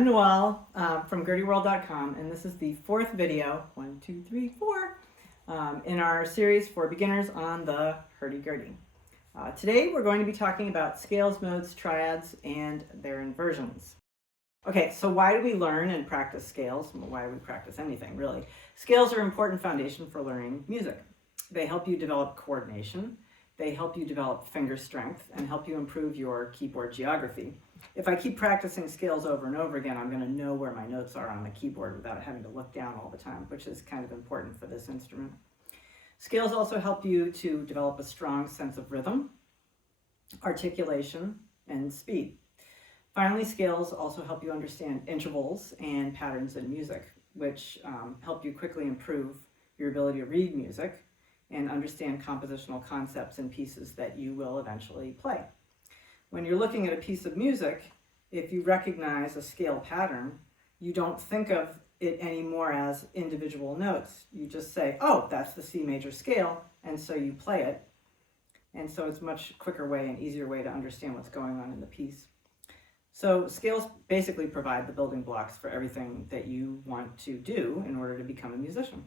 I'm Noelle from GurdyWorld.com, and this is the fourth video, 1, 2, 3, 4, in our series for beginners on the Hurdy-Gurdy. Today we're going to be talking about scales, modes, triads, and their inversions. Okay, so why do we learn and practice scales? Well, why do we practice anything, really? Scales are an important foundation for learning music. They help you develop coordination, they help you develop finger strength, and help you improve your keyboard geography. If I keep practicing scales over and over again, I'm going to know where my notes are on the keyboard without having to look down all the time, which is kind of important for this instrument. Scales also help you to develop a strong sense of rhythm, articulation, and speed. Finally, scales also help you understand intervals and patterns in music, which help you quickly improve your ability to read music and understand compositional concepts in pieces that you will eventually play. When you're looking at a piece of music, if you recognize a scale pattern, you don't think of it anymore as individual notes. You just say, oh, that's the C major scale, and so you play it. And so it's a much quicker way and easier way to understand what's going on in the piece. So scales basically provide the building blocks for everything that you want to do in order to become a musician.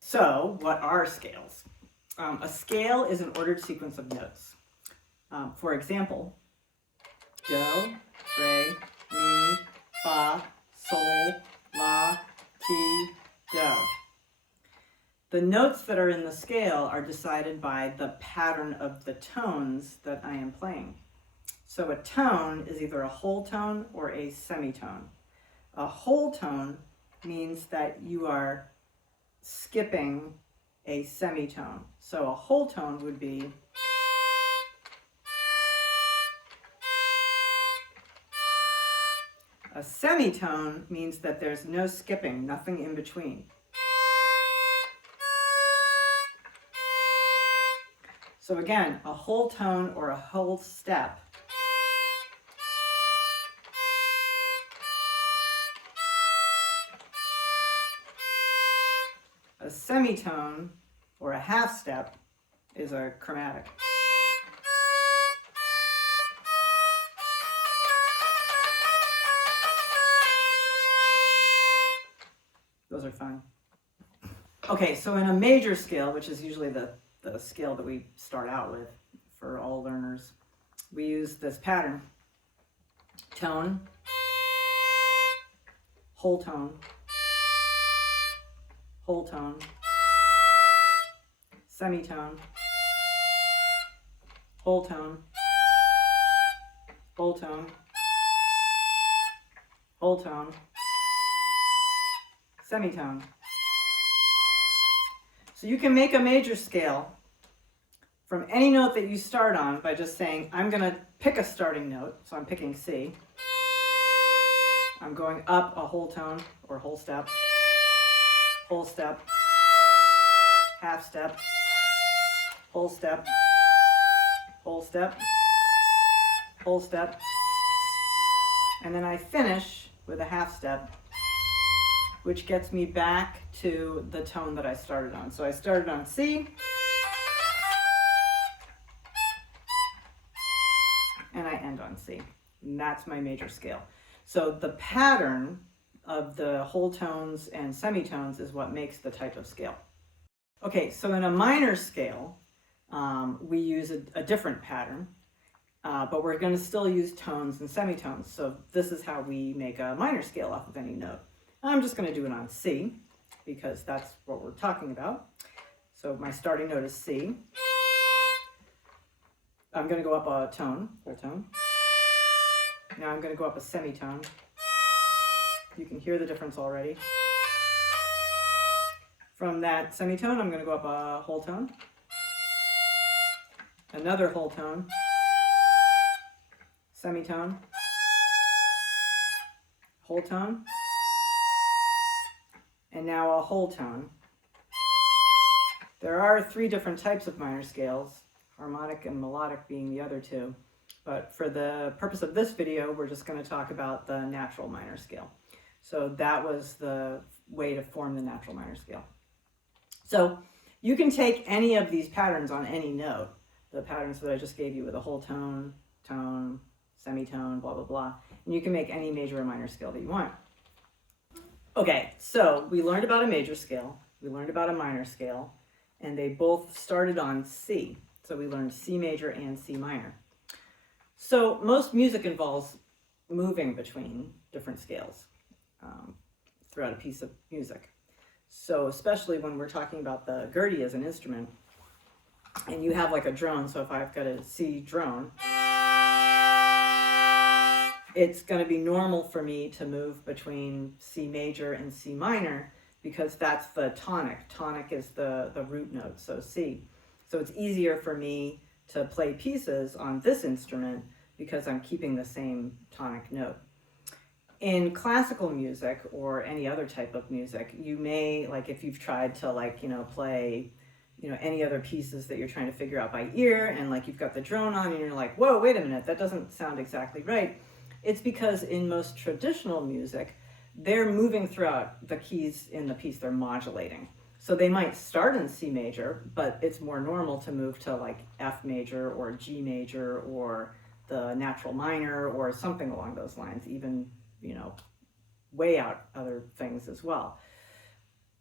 So what are scales? A scale is an ordered sequence of notes. For example, do, re, mi, fa, sol, la, ti, do. The notes that are in the scale are decided by the pattern of the tones that I am playing. So a tone is either a whole tone or a semitone. A whole tone means that you are skipping a semitone. So a whole tone would be a semitone means that there's no skipping, nothing in between. So again, a whole tone or a whole step a semitone or a half step is a chromatic. Those are fun. Okay, so in a major scale, which is usually the scale that we start out with for all learners, we use this pattern: tone, whole tone, whole tone, semitone, whole tone, whole tone, whole tone, semitone. So you can make a major scale from any note that you start on by just saying, I'm going to pick a starting note. So I'm picking C. I'm going up a whole tone or whole step, half step, whole step, whole step, whole step, and then I finish with a half step, which gets me back to the tone that I started on. So I started on C, and I end on C. And that's my major scale. So the pattern of the whole tones and semitones is what makes the type of scale. Okay, so in a minor scale, we use a different pattern, but we're going to still use tones and semitones. So this is how we make a minor scale off of any note. I'm just going to do it on C because that's what we're talking about. So my starting note is C. I'm going to go up a tone, whole tone. Now I'm going to go up a semitone. You can hear the difference already. From that semitone, I'm going to go up a whole tone, another whole tone, semitone, whole tone, and now a whole tone. There are 3 different types of minor scales, harmonic and melodic being the other 2. But for the purpose of this video, we're just going to talk about the natural minor scale. So that was the way to form the natural minor scale. So you can take any of these patterns on any note, the patterns that I just gave you with a whole tone, tone, semitone, blah, blah, blah, And you can make any major or minor scale that you want. Okay, so we learned about a major scale, we learned about a minor scale, and they both started on C. So we learned C major and C minor. So most music involves moving between different scales throughout a piece of music. So especially when we're talking about the Gurdy as an instrument, and you have like a drone, so if I've got a C drone, it's going to be normal for me to move between C major and C minor because that's the tonic. Tonic is the root note, so C. So it's easier for me to play pieces on this instrument because I'm keeping the same tonic note. In classical music or any other type of music, you may, like if you've tried to like, play, any other pieces that you're trying to figure out by ear, and like you've got the drone on and you're like, whoa, wait a minute, that doesn't sound exactly right. It's because in most traditional music, they're moving throughout the keys in the piece, they're modulating. So they might start in C major, but it's more normal to move to like F major or G major or the natural minor or something along those lines, even, way out other things as well.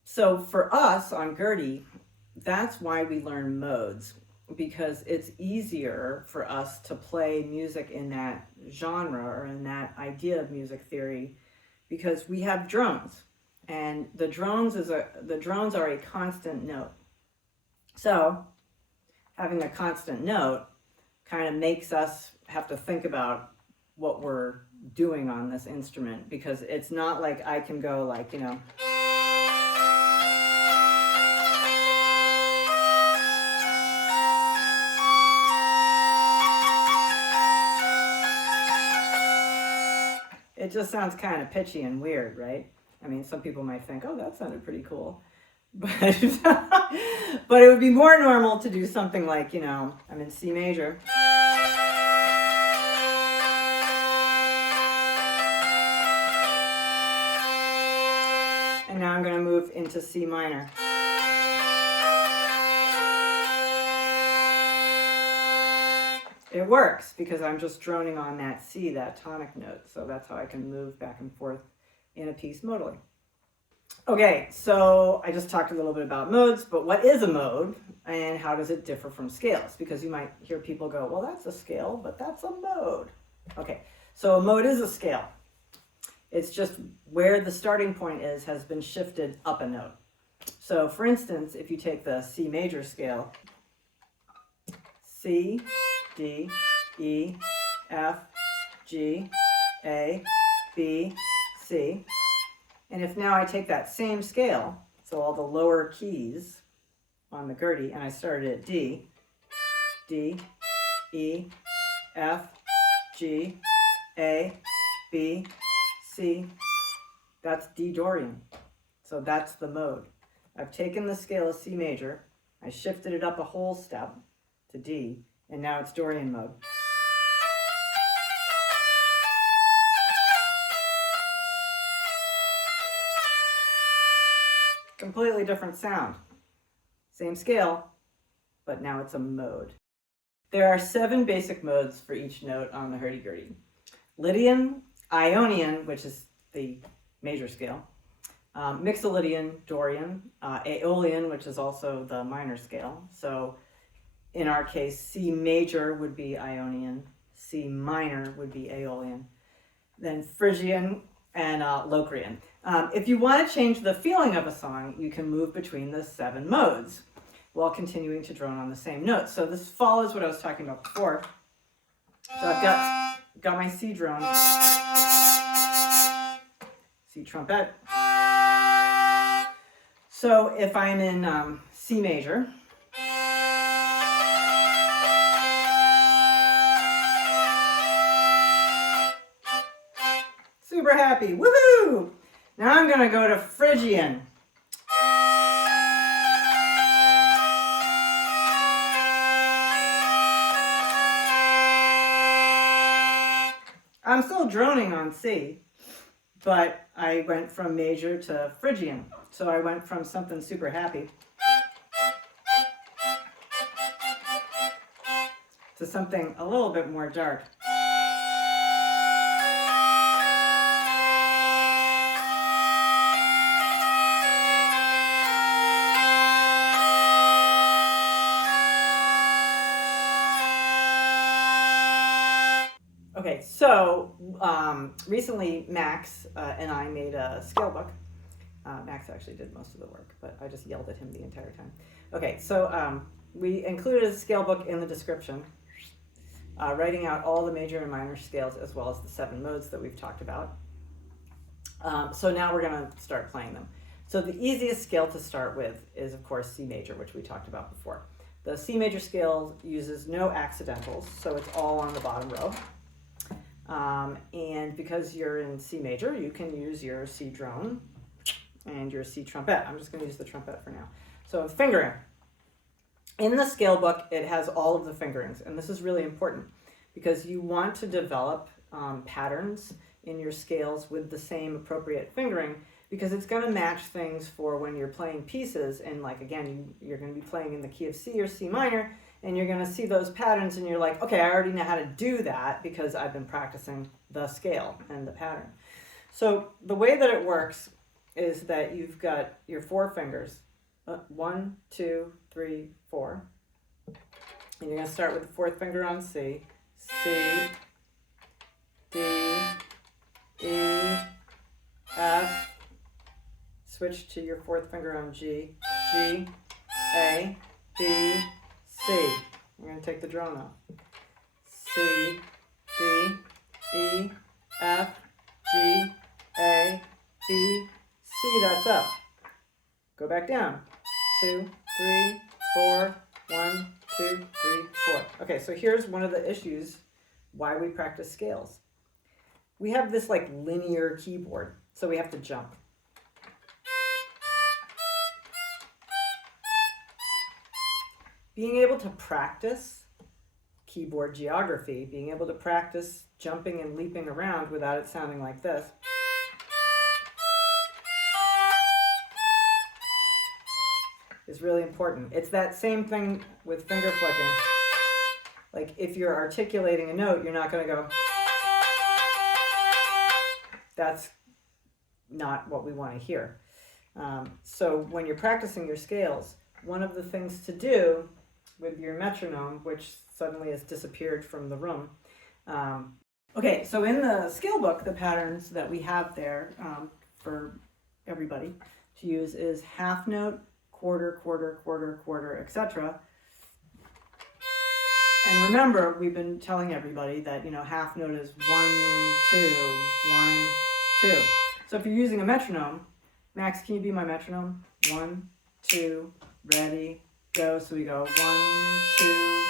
So for us on Gurdy, that's why we learn modes, because it's easier for us to play music in that genre or in that idea of music theory because we have drones, and the drones are a constant note. So having a constant note kind of makes us have to think about what we're doing on this instrument, because it's not like I can go like, it just sounds kind of pitchy and weird, right? I mean, some people might think, oh, that sounded pretty cool. But, but it would be more normal to do something like, I'm in C major. And now I'm going to move into C minor. It works because I'm just droning on that C, that tonic note. So that's how I can move back and forth in a piece modally. Okay, so I just talked a little bit about modes, but what is a mode and how does it differ from scales? Because you might hear people go, well, that's a scale, but that's a mode. Okay, so a mode is a scale. It's just where the starting point has been shifted up a note. So for instance, if you take the C major scale, C, D, E, F, G, A, B, C. And if now I take that same scale, so all the lower keys on the Gurdy, and I started at D, D, E, F, G, A, B, C, that's D Dorian. So that's the mode. I've taken the scale of C major, I shifted it up a whole step to D, and now it's Dorian mode. Completely different sound. Same scale, but now it's a mode. There are 7 basic modes for each note on the Hurdy-Gurdy. Lydian, Ionian, which is the major scale, Mixolydian, Dorian, Aeolian, which is also the minor scale. So in our case, C major would be Ionian, C minor would be Aeolian, then Phrygian and Locrian. If you want to change the feeling of a song, you can move between the 7 modes while continuing to drone on the same notes. So this follows what I was talking about before. So I've got my C drone, C trumpet. So if I'm in C major, super happy, woohoo! Now I'm gonna go to Phrygian. I'm still droning on C, but I went from major to Phrygian. So I went from something super happy to something a little bit more dark. Okay, so recently Max and I made a scale book. Max actually did most of the work, but I just yelled at him the entire time. Okay, so we included a scale book in the description, writing out all the major and minor scales as well as the 7 modes that we've talked about. So now we're going to start playing them. So the easiest scale to start with is, of course, C major, which we talked about before. The C major scale uses no accidentals, so it's all on the bottom row. And because you're in C major, you can use your C drone and your C trumpet. I'm just going to use the trumpet for now. So fingering. In the scale book, it has all of the fingerings, and this is really important because you want to develop patterns in your scales with the same appropriate fingering, because it's going to match things for when you're playing pieces. And like, again, you're going to be playing in the key of C or C minor, and you're going to see those patterns and you're like, okay, I already know how to do that because I've been practicing the scale and the pattern. So the way that it works is that you've got your 4 fingers, 1, 2, 3, 4. And you're going to start with the 4th finger on C, C, D, E, F, switch to your 4th finger on G, G, A, B, C. We're going to take the drone off. C, D, E, F, G, A, B, C. That's up. Go back down. 2, 3, 4, 1, 2, 3, 4. Okay, so here's one of the issues why we practice scales. We have this like linear keyboard, so we have to jump. Being able to practice keyboard geography, being able to practice jumping and leaping around without it sounding like this, is really important. It's that same thing with finger flicking. Like if you're articulating a note, you're not going to go. That's not what we want to hear. So when you're practicing your scales, one of the things to do with your metronome, which suddenly has disappeared from the room. Okay, so in the scale book, the patterns that we have there for everybody to use is half note, quarter, quarter, quarter, quarter, etc. And remember, we've been telling everybody that, half note is 1, 2, 1, 2. So if you're using a metronome, Max, can you be my metronome? 1, 2, ready, go. So we go 1, 2.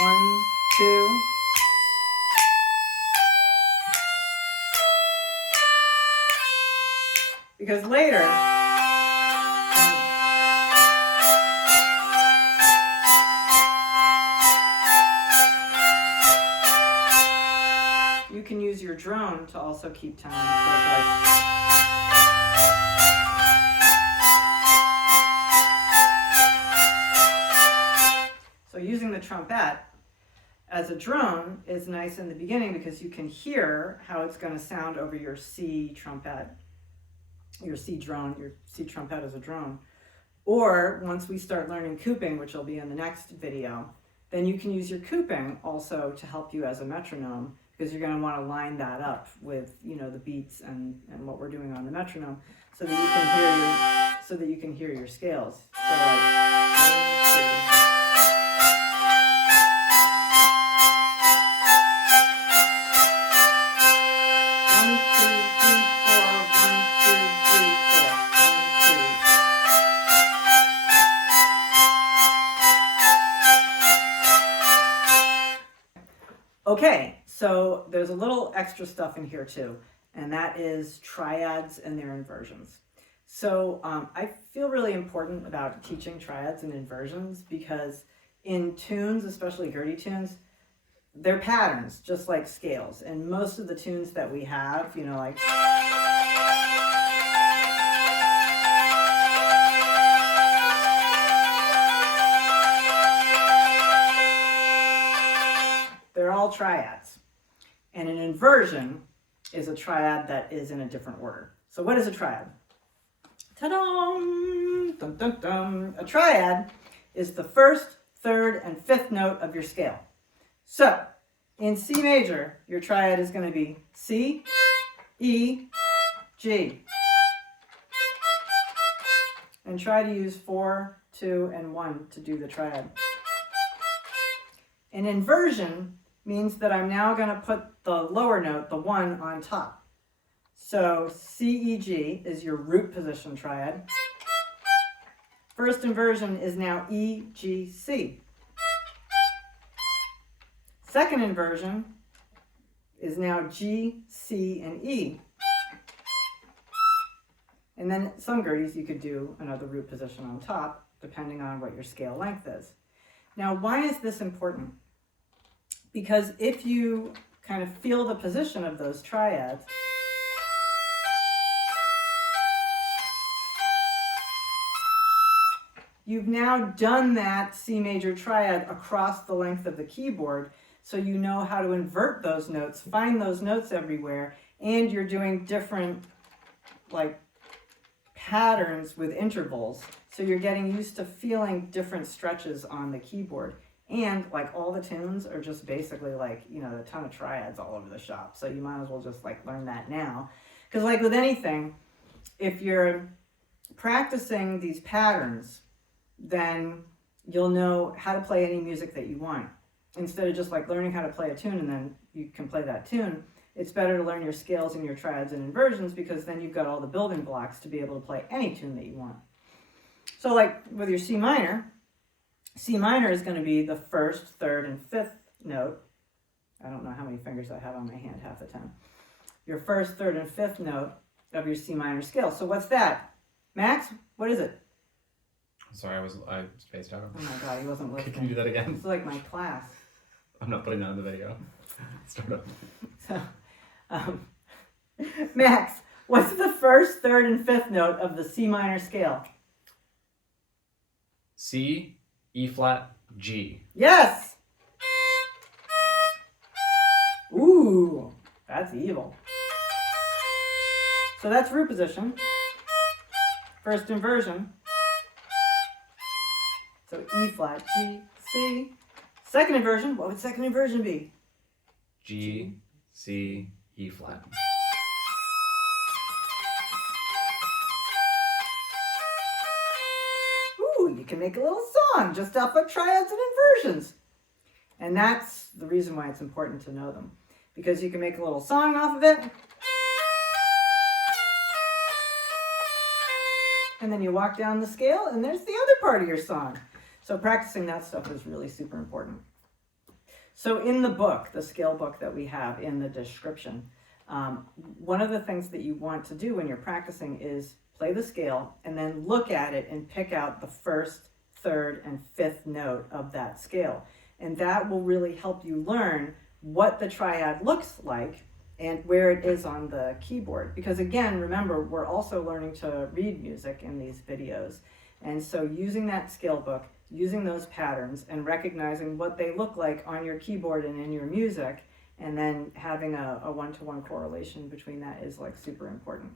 One, two. Because later, you can use your drone to also keep time. So using the trumpet as a drone is nice in the beginning because you can hear how it's going to sound over your C trumpet, your C drone, your C trumpet as a drone. Or once we start learning couping, which will be in the next video, then you can use your couping also to help you as a metronome, because you're going to want to line that up with, the beats and what we're doing on the metronome, so that you can hear your scales. So like 1, 2. Okay, so there's a little extra stuff in here too, and that is triads and their inversions. So I feel really important about teaching triads and inversions because in tunes, especially Gurdy tunes, they're patterns, just like scales. And most of the tunes that we have, like... they're all triads. And an inversion is a triad that is in a different order. So what is a triad? Ta-da! Dum, dum, dum. A triad is the first, third, and fifth note of your scale. So in C major, your triad is going to be C, E, G. And try to use 4, 2, and 1 to do the triad. An inversion means that I'm now going to put the lower note, the 1, on top. So C, E, G is your root position triad. First inversion is now E, G, C. Second inversion is now G, C, and E. And then some Gurdies you could do another root position on top, depending on what your scale length is. Now, why is this important? Because if you kind of feel the position of those triads, you've now done that C major triad across the length of the keyboard, so you know how to invert those notes, find those notes everywhere, and you're doing different like patterns with intervals. So you're getting used to feeling different stretches on the keyboard. And like all the tunes are just basically like, you know, a ton of triads all over the shop. So you might as well just like learn that now. Because like with anything, if you're practicing these patterns, then you'll know how to play any music that you want. Instead of just like learning how to play a tune and then you can play that tune, it's better to learn your scales and your triads and inversions, because then you've got all the building blocks to be able to play any tune that you want. So like with your C minor is going to be the first, third, and fifth note. I don't know how many fingers I have on my hand half the time. Your first, third, and fifth note of your C minor scale. So what's that? Max, what is it? Sorry, I spaced out. Oh my God, he wasn't listening. Can you do that again? It's like my class. I'm not putting that in the video. Start up. So, Max, what's the first, third, and fifth note of the C minor scale? C, E flat, G. Yes! Ooh, that's evil. So that's root position. First inversion. So E flat, G, C. Second inversion, what would second inversion be? G, C, E flat. Ooh, you can make a little song just off of triads and inversions. And that's the reason why it's important to know them. Because you can make a little song off of it. And then you walk down the scale and there's the other part of your song. So practicing that stuff is really super important. So in the book, the scale book that we have in the description, one of the things that you want to do when you're practicing is play the scale and then look at it and pick out the first, third, and fifth note of that scale. And that will really help you learn what the triad looks like and where it is on the keyboard. Because again, remember, we're also learning to read music in these videos. And so using that scale book, using those patterns and recognizing what they look like on your keyboard and in your music, and then having a one-to-one correlation between that is like super important.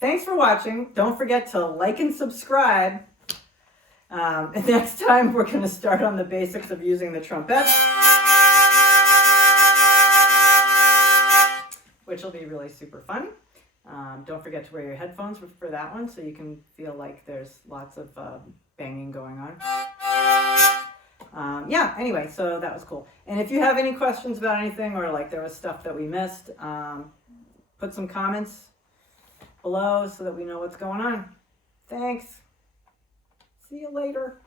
Thanks for watching. Don't forget to like and subscribe. And next time we're going to start on the basics of using the trumpet, which will be really super fun. Don't forget to wear your headphones for that one so you can feel like there's lots of banging going on. Yeah, anyway, so that was cool. And if you have any questions about anything, or like there was stuff that we missed, put some comments below so that we know what's going on. Thanks. See you later.